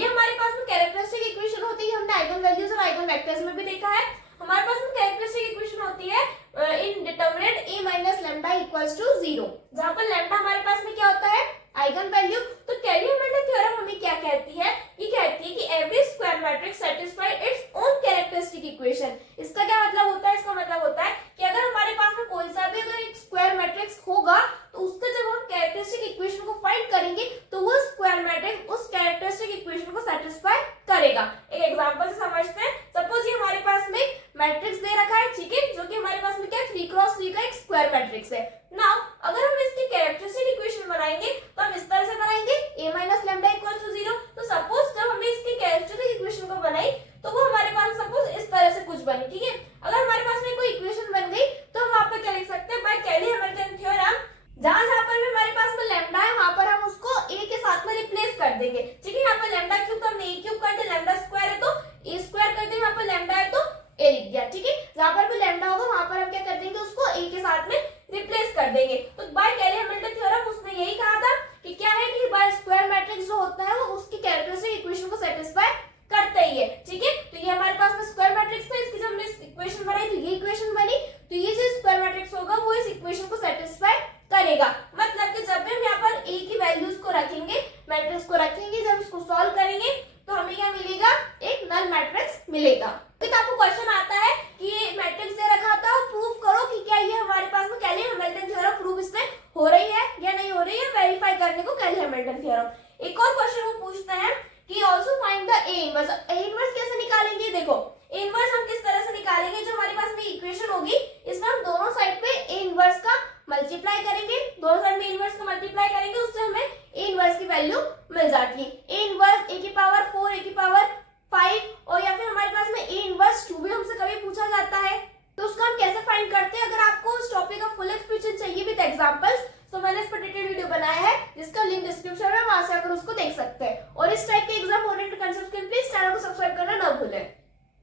ये हमारे पास में कैरेक्टरिस्टिक इक्वेशन होती है, हमने आइगन वैल्यूज और आइगन वेक्टर्स में भी देखा है। हमारे पास में कैरेक्टरिस्टिक इक्वेशन होती है indeterminate a minus lambda equals to 0, जहां पर लैम्डा हमारे पास में क्या होता है, आइगन वैल्यू। तो कैली-हैमिल्टन थ्योरम हमें क्या कहती है, ये कहती है कि every square matrix satisfy its own characteristic equation. इसका क्या मतलब होता है, इसका मतलब होता है कि अगर हमारे पास में कोई सा भी अगर एक स्क्वायर मैट्रिक्स होगा तो उसका जब हम कैरेक्टरिस्टिक इक्वेशन को फाइंड करेंगे तो वो स्क्वायर मैट्रिक्स उस कैरेक्टरिस्टिक इक्वेशन को सैटिस्फाई करेगा। एक एग्जांपल से समझते हैं। सपोज ये हमारे पास में मैट्रिक्स दे रखा है, ठीक है, जो कि हमारे पास में क्या 3x3 का एक स्क्वायर मैट्रिक्स है। नाउ अगर हम इसकी कैरेक्टरिस्टिक इक्वेशन बनाएंगे तो हम इस तरह से बनाएंगे a minus lambda equals to 0। तो सपोज जब हमने इसकी कैरेक्टरिस्टिक इक्वेशन को बनाई तो वो हमारे पास सपोज इस तरह से कुछ बनी, ठीक है। अगर हमारे पास में कोई इक्वेशन बन गई तो हम वहां पर क्या लिख सकते हैं, बाय कैली-हैमिल्टन थ्योरम, जहां जहां पर भी हमारे पास में लैम्डा है वहां पर हम उसको a के साथ में रिप्लेस कर देंगे, ठीक है। यहाँ पर लैम्डा क्यूब तो हमने a क्यूब कर दिया, लैम्डा स्क्वायर है तो a स्क्वायर कर देंगे, यहाँ पर लैम्डा है तो a लिख दिया, ठीक है। जहां पर भी लैम्डा होगा वहां पर हम क्या कर देंगे, उसको a के साथ में रिप्लेस कर देंगे। तो बाय कैली-हैमिल्टन थ्योरम उसने यही कहा था कि क्या है कि बाय स्क्वायर मैट्रिक्स जो होता है वो उसकी कैरेक्टरिस्टिक इक्वेशन को सैटिस्फाई करता ही है, ठीक है। तो ये हमारे पास में स्क्वायर मैट्रिक्स था, इसकी जब हमने इक्वेशन बनाई तो ये इक्वेशन बनी, तो ये जो स्क्वायर मैट्रिक्स होगा वो इस इक्वेशन को सैटिस्फाई करेगा। मतलब कि जब भी हम यहाँ पर a की वैल्यूज को रखेंगे, मैट्रिक्स को रखेंगे, जब इसको सॉल्व करेंगे तो हमें क्या मिलेगा, एक नल मैट्रिक्स मिलेगा। तो आपको क्वेश्चन आता है कि ये मैट्रिक्स दे रखा था और प्रूव करो कि क्या ये हमारे पास में कैली-हैमिल्टन थ्योरम प्रूव इसमें हो रही है या नहीं हो रही है, वेरीफाई करने को कैली-हैमिल्टन थ्योरम। एक और क्वेश्चन वो पूछता है कि also find the a inverse. a inverse कैसे निकालेंगे, देखो a इनवर्स हम किस तरह से निकालेंगे, जो हमारे पास में इक्वेशन होगी इसमें हम दोनों साइड पे a इनवर्स का मल्टीप्लाई करेंगे, दोनों साइड में इनवर्स का मल्टीप्लाई करेंगे, उससे हमें a इनवर्स की वैल्यू मिल जाती है। a इनवर्स a की पावर 4, a की पावर 5, और या फिर हमारे पास में a इनवर्स 2 भी हमसे कभी पूछा जाता है, तो उसको हम कैसे फाइंड करते हैं। अगर आपको उस टॉपिक का फुल एक्सप्लेनेशन चाहिए विद एग्जांपल्स तो मैंने इस पर डिटेल वीडियो बनाया है, जिसका लिंक डिस्क्रिप्शन में, वहां से आकर उसको देख सकते हैं। और इस टाइप के एग्जाम ओरिएंटेड कंसेप्ट के लिए प्लीज चैनल को सब्सक्राइब करना ना भूलें।